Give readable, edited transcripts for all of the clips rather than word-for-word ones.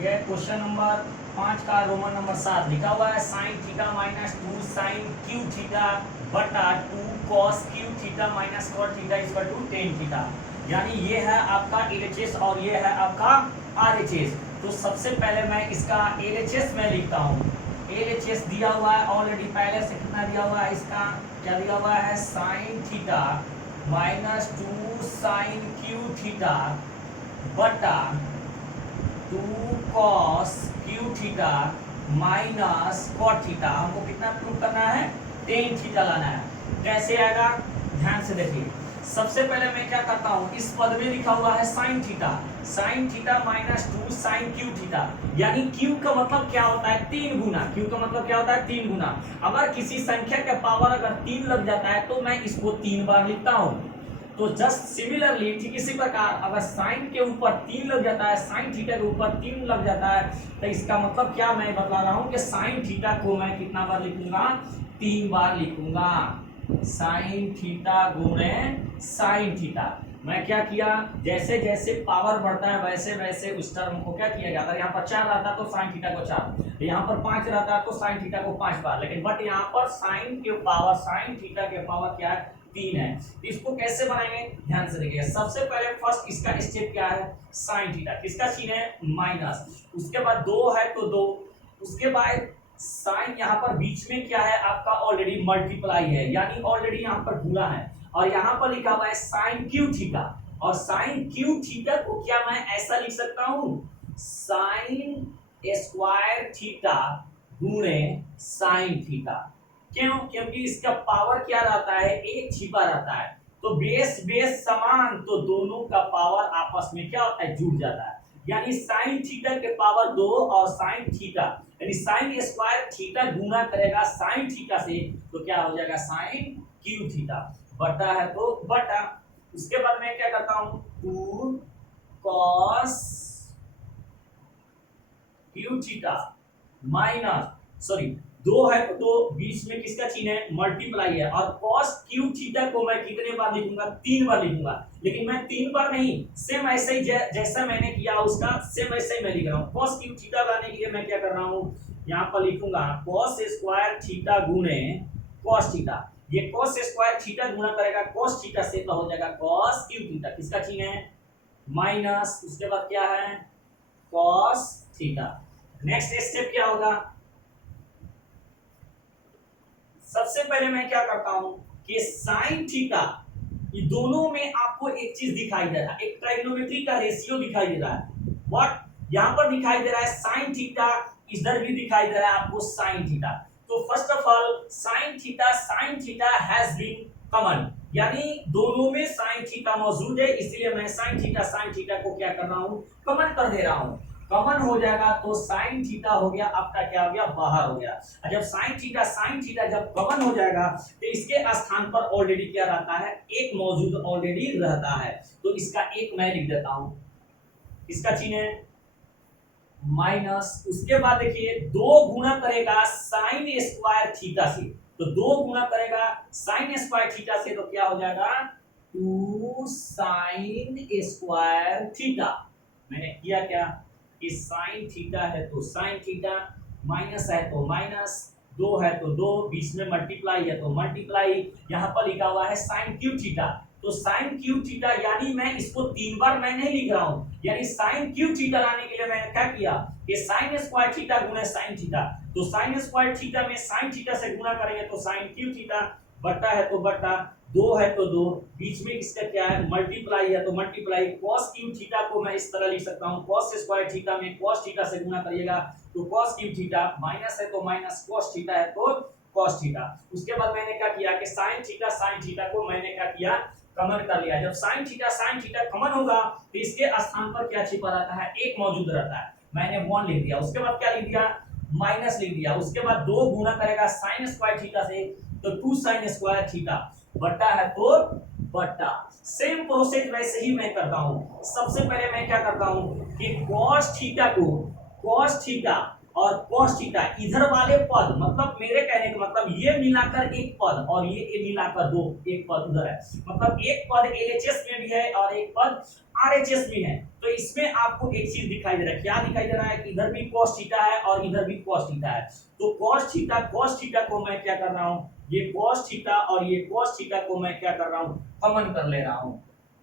ये question number 5 का Roman number 7 लिखा हुआ है sine theta minus 2 sine Q theta बटा 2 cos Q theta minus cot theta equal to tan theta. यानी ये है आपका एलएचएस और ये है आपका आरएचएस। तो सबसे पहले मैं इसका एलएचएस में लिखता हूँ। एलएचएस दिया हुआ है ऑलरेडी पहले से, कितना दिया हुआ है, इसका क्या दिया हुआ है, sine theta minus 2 sine Q theta बटा 2 cos Q theta minus cot theta. हमको कितना प्रूव करना है, टेन थीटा लाना है। कैसे आएगा, ध्यान से देखिए। सबसे पहले मैं क्या करता हूं, इस पद में लिखा हुआ है sine theta minus 2 sine Q theta. यानी क्यू का मतलब क्या होता है, 3 गुना। क्यू का मतलब क्या होता है, 3 गुना। अगर किसी संख्या का पावर अगर 3 लग जाता है तो मैं इसको 3 बार लिखता हूं। तो जस्ट सिमिलरली ठीक इसी प्रकार अगर साइन के ऊपर 3 लग जाता है, साइन थीटा के ऊपर 3 लग जाता है, तो इसका मतलब क्या मैं बता रहा हूं कि साइन थीटा को मैं कितना बार लिखूंगा, 3 बार लिखूंगा। साइन थीटा गुणे साइन थीटा। मैं क्या किया, जैसे जैसे पावर बढ़ता है वैसे वैसे उस टर्म को क्या किया जाता है। यहाँ पर 4 रहता तो साइन थीटा को 4, यहाँ पर 5 रहता तो साइन थीटा को 5 बार, लेकिन बट यहाँ पर साइन के पावर, साइन थीटा के पावर क्या है, 3 है। तो इसको कैसे बनाएंगे, ध्यान से देखिए। सबसे पहले फर्स्ट इसका स्टेप क्या है, साइन थीटा किसका चिन्ह है, माइनस। उसके बाद 2 है तो 2, उसके बाद साइन यहाँ पर बीच में क्या है आपका, ऑलरेडी मल्टीप्लाई है, यानी ऑलरेडी यहाँ पर गुणा है। और यहाँ पर लिखा हुआ है साइन क्यू थीटा, और साइन क्यू थीटा को क्या मैं ऐसा लिख सकता हूँ, साइन स्क्वायर थीटा गुणे साइन थीटा। क्यों, क्योंकि इसका पावर क्या रहता है, एक छिपा रहता है। तो बेस बेस समान, तो दोनों का पावर आपस में क्या होता है, जुड़ जाता है। यानी साइन थीटा के पावर 2 और साइन थीटा, यानी साइन स्क्वायर थीटा गुना करेगा साइन थीटा से, तो क्या हो जाएगा, साइन क्यू थीटा बटा है तो बटा। उसके बाद मैं क्या करता हूं, 2 cos Q theta minus, sorry 2 है तो 2, बीच में किसका चिन्ह है, मल्टीप्लाई है। और cos क्यू थीटा को मैं कितने बार लिखूंगा, 3 बार लिखूंगा। लेकिन मैं 3 बार नहीं, सेम ऐसे ही जैसा मैंने किया उसका सेम ऐसे ही मैं लिख रहा हूँ। cos क्यू थीटा लाने के लिए मैं क्या कर रहा हूँ, यहाँ पर लिखूंगा cos स्क्वायर थीटा गुणे cos थीटा। ये cos स्क्वायर थीटा गुणा करेगा cos थीटा से, तो हो जाएगा cos क्यू थीटा, किसका चिन्ह है, माइनस। उसके बाद क्या है, cos थीटा। नेक्स्ट स्टेप क्या होगा, सबसे पहले मैं क्या करता हूं कि साइन थीटा, ये दोनों में आपको एक चीज दिखाई दे रहा है, एक ट्राइगोनोमेट्री का रेशियो दिखाई दे रहा है। व्हाट, यहां पर दिखाई दे रहा है साइन थीटा, इधर भी दिखाई दे रहा है आपको साइन थीटा। तो first of all sine theta has been common, यानी दोनों में साइन थीटा मौजूद है, इसलिए मैं साइन थीटा को क्या कर रहा हूं, कॉमन कर दे रहा हूं। कॉमन हो जाएगा तो साइन थीटा हो गया आपका, क्या हो गया, बाहर हो गया। और जब साइन थीटा जब कॉमन हो जाएगा तो इसके स्थान पर ऑलरेडी क्या रहता है, एक मौजूद ऑलरेडी रहता है। तो इसका एक मैं लिख देता हूं, इसका चिन्ह है माइनस। उसके बाद देखिए 2 गुणा करेगा साइन स्क्वायर थीटा से, तो 2 गुणा करेगा साइन स्क्वायर थीटा से, तो क्या हो जाएगा, 2 साइन स्क्वायर थीटा। मैंने किया क्या, कि साइन थीटा है तो साइन थीटा, माइनस है तो माइनस, 2 है तो 2, बीच में मल्टीप्लाई है तो मल्टीप्लाई। यहाँ पर लिखा हुआ है साइन क्यू थीटा, तो साइन क्यू थीटा, यानी मैं इसको 3 बार मैं नहीं लिख रहा हूँ। यानी साइन क्यू थीटा लाने के लिए मैंने क्या किया, कि साइन स्क्वायर थीटा गुणे साइन थीटा। तो साइन स्क्वायर थीटा में साइन थीटा से गुणा करेंगे तो साइन क्यू थीटा, बटा है तो बटा, 2 है तो 2, बीच में इसका क्या है, मल्टीप्लाई है तो मल्टीप्लाई। cos क्यू थीटा को मैं इस तरह लिख सकता हूं, cos स्क्वायर थीटा में cos थीटा से गुणा करिएगा तो cos क्यू थीटा, माइनस है तो माइनस, cos थीटा है तो cos थीटा। उसके बाद मैंने क्या किया कि साइन थीटा को मैंने क्या किया, कॉमन कर लिया। जब साइन थीटा कॉमन होगा तो इसके स्थान पर क्या छिपा रहता है, एक मौजूद रहता है। मैंने 1 लिख दिया, उसके बाद क्या लिख दिया, माइनस लिख दिया। उसके बाद 2 गुणा करेगा साइन स्क्वायर थीटा से, तो 2 साइन स्क्वायर थीटा, बटा है तो बटा। सेम प्रोसेस वैसे ही मैं करता हूं। सबसे पहले मैं क्या करता हूं कि cos थीटा को, cos थीटा और cos थीटा इधर वाले पद, मतलब मेरे कहने का मतलब ये मिलाकर एक पद और ये मिलाकर दो, एक पद उधर है, मतलब एक पद एलएचएस में भी है और एक पद आरएचएस में है। तो इसमें आपको एक चीज दिखाई दे रहा है, क्या दिखाई दे रहा है कि इधर भी cos थीटा है और इधर भी cos थीटा है। तो cos थीटा को मैं क्या कर रहा हूं, ये cos थीटा और ये cos थीटा को मैं क्या कर रहा हूं, कॉमन कर ले रहा हूं।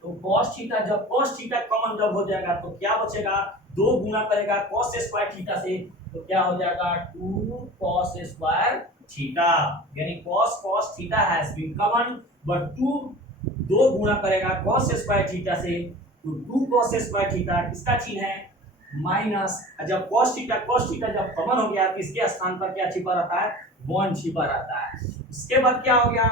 तो cos थीटा, जब cos थीटा कॉमन जब हो जाएगा तो क्या बचेगा, 2 गुना करेगा cos स्क्वायर थीटा से, तो क्या हो जाएगा 2 cos स्क्वायर थीटा, यानी cos theta has been common, but 2 गुना करेगा cos स्क्वायर थीटा से, तो 2 cos स्क्वायर थीटा किसका चिन्ह है, माइनस। जब cos थीटा जब कॉमन हो गया तो इसके स्थान पर क्या छिपा रहता है, 1 छिपा रहता है। इसके बाद क्या हो गया,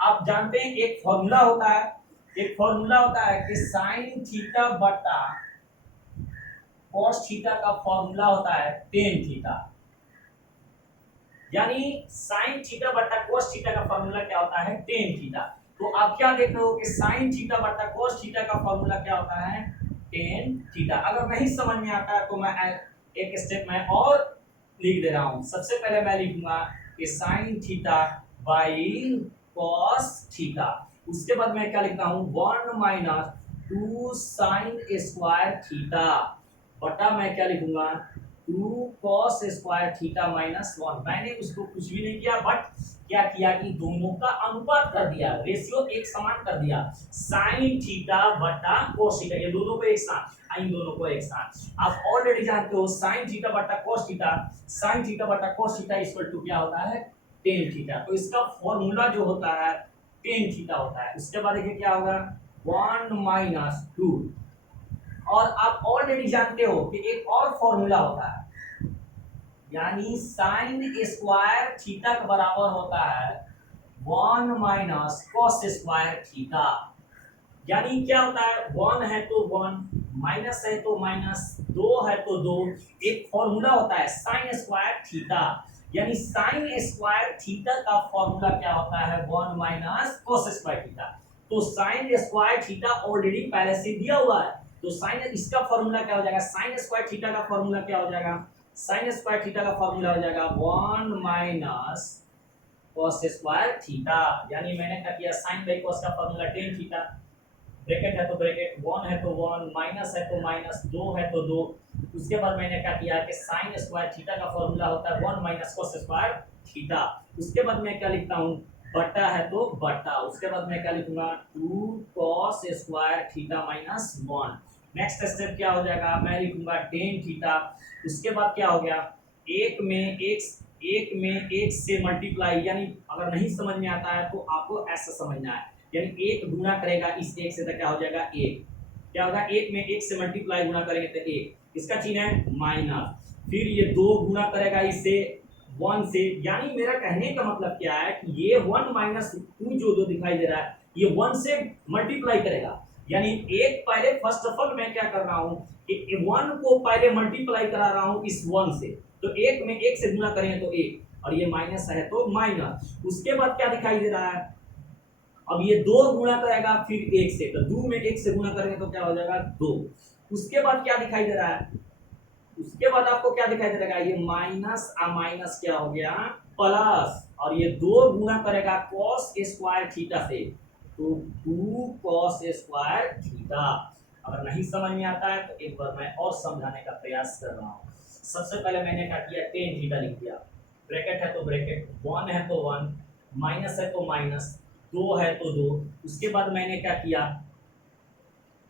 आप जानते हैं एक फॉर्मूला होता है, एक फॉर्मूला होता है कि sin थीटा बटा cos थीटा का फॉर्मूला होता है tan थीटा, यानी sin थीटा बटा cos थीटा का फॉर्मूला क्या होता है, tan थीटा। तो आप क्या देख रहे हो कि sin थीटा बटा cos थीटा का फॉर्मूला क्या होता है, tan थीटा। अगर नहीं समझ में आता है तो मैं एक स्टेप में और लिख दे रहा हूं। सबसे पहले मैं लिखूंगा कि sin theta by cos theta, उसके बाद मैं क्या लिखता हूं, 1 माइनस 2 sin स्क्वायर थीटा बटा मैं क्या लिखूंगा, 2 cos स्क्वायर थीटा माइनस 1। मैंने उसको कुछ भी नहीं किया, बट क्या किया कि दोनों का अनुपात कर दिया, रेशियो एक समान कर दिया, sin थीटा बटा cos थीटा, ये दोनों को एक साथ, इन दोनों को एक साथ। आप ऑलरेडी जानते हो sin थीटा बटा cos थीटा, sin थीटा बटा cos थीटा इक्वल टू क्या होता है, tan थीटा। तो इसका फॉर्मूला जो होता है tan थीटा होता है। उसके बाद देखिए क्या होगा, 1 माइनस 2, और आप ऑलरेडी जानते हो कि एक और फॉर्मूला होता है, यानी साइन स्क्वायर थीटा के बराबर होता है 1 माइनस cos स्क्वायर थीटा। यानी क्या होता है, 1 है तो 1, माइनस है तो माइनस, 2 है तो 2, एक फॉर्मूला होता है साइन स्क्वायर थीटा, यानी साइन स्क्वायर थीटा का फॉर्मूला क्या होता है, 1 माइनस cos स्क्वायर थीटा। तो साइन स्क्वायर थीटा ऑलरेडी पहले से दिया हुआ है, तो साइन इसका फॉर्मूला क्या हो जाएगा, साइन स्क्वायर थीटा का फॉर्मूला क्या हो जाएगा, साइन स्क्वायर थीटा का फॉर्मूला हो जाएगा 1 माइनस cos स्क्वायर थीटा। यानी मैंने क्या किया, साइन बाई cos का फॉर्मूला tan थीटा, ब्रैकेट है तो ब्रैकेट, 1 है तो 1, माइनस है तो माइनस, 2 है तो 2। उसके बाद मैंने क्या किया कि साइन स्क्वायर थीटा का फॉर्मूला होता है 1 माइनस cos स्क्वायर थीटा। उसके बाद मैं क्या लिखता हूँ, बटा है तो बटा, उसके बाद मैं क्या लिखूंगा, 2 cos square theta minus 1। Next step क्या हो जाएगा, मैं लिखूंगा tan थीटा। उसके बाद क्या हो गया, एक में एक से मल्टीप्लाई, यानी अगर नहीं समझ में आता है तो आपको ऐसा समझना है, यानी एक गुना करेगा इस एक से तो क्या हो जाएगा, एक क्या होगा, एक में एक से मल्टीप्लाई गुना करेंगे तो एक, इसका चिन्ह है माइनस। फिर ये 2 गुना करेगा इससे 1 से, यानी मेरा कहने का मतलब क्या है कि ये 1 माइनस 2 जो 2 दिखाई दे रहा है ये 1 से मल्टीप्लाई करेगा, यानी एक पहले फर्स्ट ऑफ ऑल मैं क्या कर रहा हूँ कि 1 को पहले मल्टीप्लाई करा रहा हूँ इस 1 से, तो एक में एक से गुना करेंगे तो एक, और ये माइनस है तो माइनस। उसके बाद क्या दिखाई दे रहा है, अब ये 2 गुना करेगा फिर 1 से, तो 2 में 1 से गुना करेंगे तो क्या हो जाएगा 2। उसके बाद क्या दिखाई दे रहा है, उसके बाद आपको क्या दिखाई दे रहा है, ये माइनस आ माइनस क्या हो गया प्लस, और ये 2 गुना करेगा cos स्क्वायर थीटा से, तो 2 cos स्क्वायर थीटा। अगर नहीं समझ में आता है तो एक बार मैं और समझाने का प्रयास कर रहा हूँ। सबसे पहले मैंने क्या किया, tan थीटा लिख दिया, ब्रैकेट है तो ब्रैकेट, 1 है तो 1, माइनस है तो माइनस, 2 है तो 2। उसके बाद मैंने क्या किया,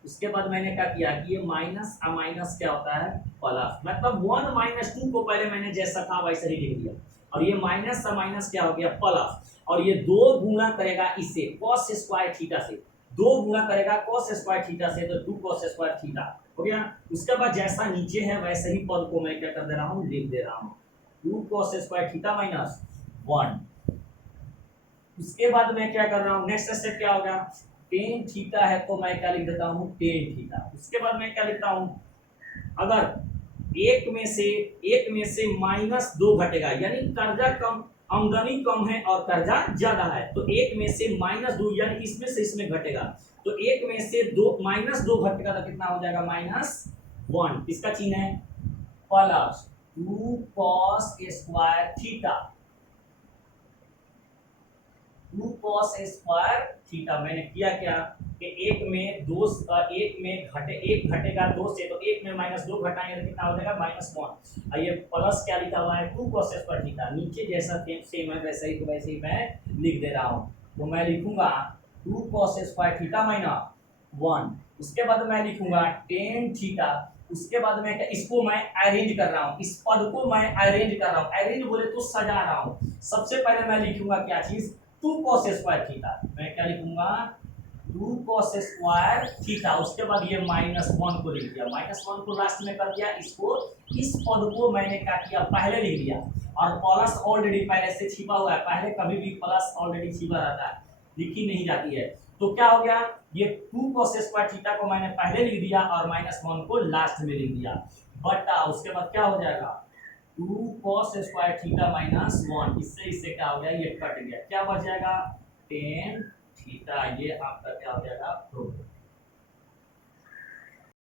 उसके बाद मैंने क्या किया कि ये माइनस आ माइनस क्या होता है प्लस, मतलब 1 माइनस 2 को पहले मैंने जैसा था वैसे ही लिख दिया, और ये माइनस आ माइनस क्या हो गया प्लस, और ये 2 गुना करेगा इससे cos स्क्वायर थीटा से, 2 गुना करेगा cos स्क्वायर थीटा से, तो 2 cos स्क्वायर थीटा हो गया। उसके बाद जैसा नीचे है वैसे ही पद को मैं क्या कर दे रहा हूँ, लिख दे रहा हूँ 2 cos स्क्वायर थीटा माइनस 1। उसके बाद मैं क्या कर रहा हूँ, नेक्स्ट स्टेप क्या होगा, tan थीटा है तो मैं क्या लिख देता हूँ tan थीटा। उसके बाद मैं क्या लिखता हूँ, अगर एक में से माइनस 2 घटेगा, यानी कर्जा कम, आमदनी कम है और कर्जा ज्यादा है, तो एक में से माइनस 2 यानी इसमें से इसमें घटेगा, तो एक में से 2 माइनस 2 घटेगा तो कितना हो जाएगा माइनस 1, इसका चिन्ह है plus, 2 cos square theta, 2 cos square theta. मैंने किया क्या कि एक में दो, एक में घटे, एक घटेगा दो से, तो एक में माइनस दो घटाएंगे तो कितना हो जाएगा -1। और ये प्लस क्या लिखा हुआ है 2 cos स्क्वायर थीटा, नीचे जैसा सेम है वैसे ही, तो वैसे ही मैं लिख दे रहा हूँ। तो मैं लिखूंगा 2 cos स्क्वायर थीटा -1, उसके बाद मैं लिखूंगा tan थीटा, उसके बाद मैं इसको मैं अरेंज कर रहा हूँ, इस पद को मैं अरेंज कर रहा हूँ, अरेंज बोले तो सजा रहा हूँ। सबसे पहले मैं लिखूंगा क्या चीज 2 cos स्क्वायर थीटा, मैं क्या लिखूंगा 2 cos स्क्वायर थीटा, उसके बाद ये -1 को लिख दिया, -1 को लास्ट में कर दिया, इसको इस पद को मैंने क्या किया पहले लिख दिया, और प्लस ऑलरेडी पहले से छिपा हुआ है, पहले कभी भी प्लस ऑलरेडी छिपा रहता है, लिखी नहीं जाती है। तो क्या हो गया, ये 2 cos स्क्वायर थीटा को मैंने पहले लिख दिया और -1 को लास्ट में लिख दिया, बटा उसके बाद क्या हो जाएगा 2 cos स्क्वायर थीटा -1, इससे क्या हो गया, ये कट गया, क्या बच जाएगा tan थीटा, ये आपका क्या हो जाएगा प्रूफ।